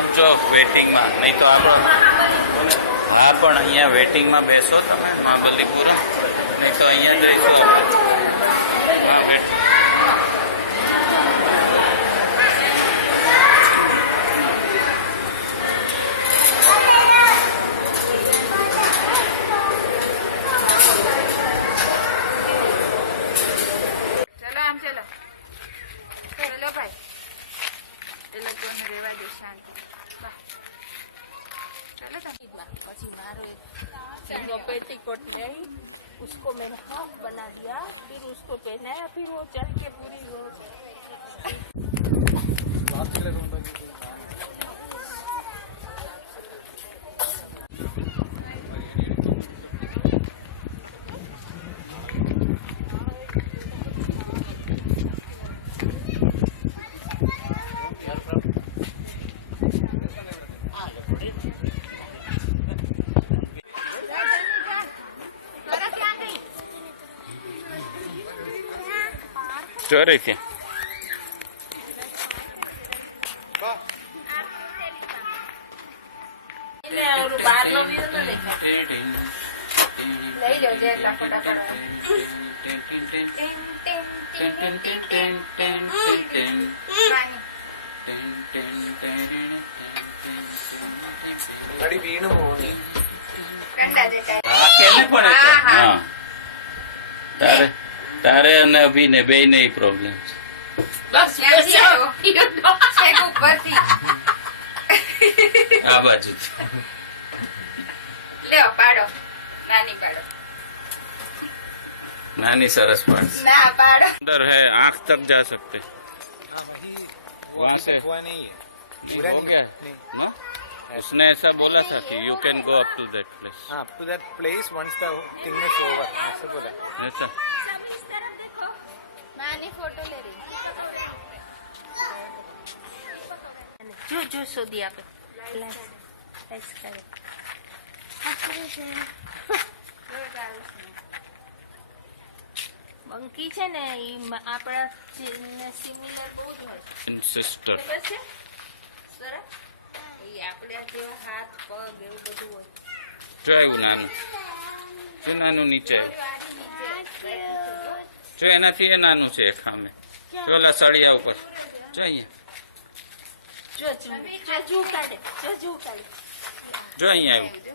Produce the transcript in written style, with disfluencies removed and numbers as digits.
આમ જો વેટિંગમાં, નહીં તો આપણો હા પણ અહીંયા વેટિંગમાં બેસો તમે મહાબલીપુરમ, નહીં તો અહીંયા જઈશું આપણે. હા બેઠ. ચલો આમ ચલો ચલો ભાઈ, એ લોકોને રેવા દે શાંતિ. चलो પછી मारो सिंगो पेटीकोट ले आई, उसको मैंने हाफ बना दिया, फिर उसको पहनाया, फिर वो चल के पूरी वो જો રહી છે बाहर नो भी तो देखा લઈ લો જેટલા ફોટા પડાવે. ગાડી വീണ് പോണേ કંડા દેખાય. હા કેને પણ એ તો. હા તારે તારે અને અભિને બે ને પ્રોબ્લેમ છે. बस ક્યાંથી આવ્યો? છેક ઉપરથી. આ બાજુ લ્યો પાડો, નાની પાડો. નાની સરસ પાડ ના પાડો. अंदर है, आंख तक जा सकते. वहाँ से हुआ नहीं है, पूरा हो नहीं गया नहीं। ना? उसने ऐसा बोला था कि you can go up to that place. हाँ, up to that place once the thing is over, ऐसे बोला. ऐसा નાની ફોટો લે રહી. जो जो सोदी आप ऐसे करे બંકી છે ને ઈ આપણા સિમિલર બહુ જ હોય सिस्टर ખબર છે સરસ ઈ આપણા જેવો હાથ પગ એવું બધું હોય. જો આવ્યું નાનું, જો નાનું નીચે આવ્યું, જો એનાથી એ નાનું છે ખામે, જો ઓલા સળિયા ઉપર, જો અહીંયા, જો જુ કાઢે જો જુ કાઢે જો અહીંયા આવ્યું.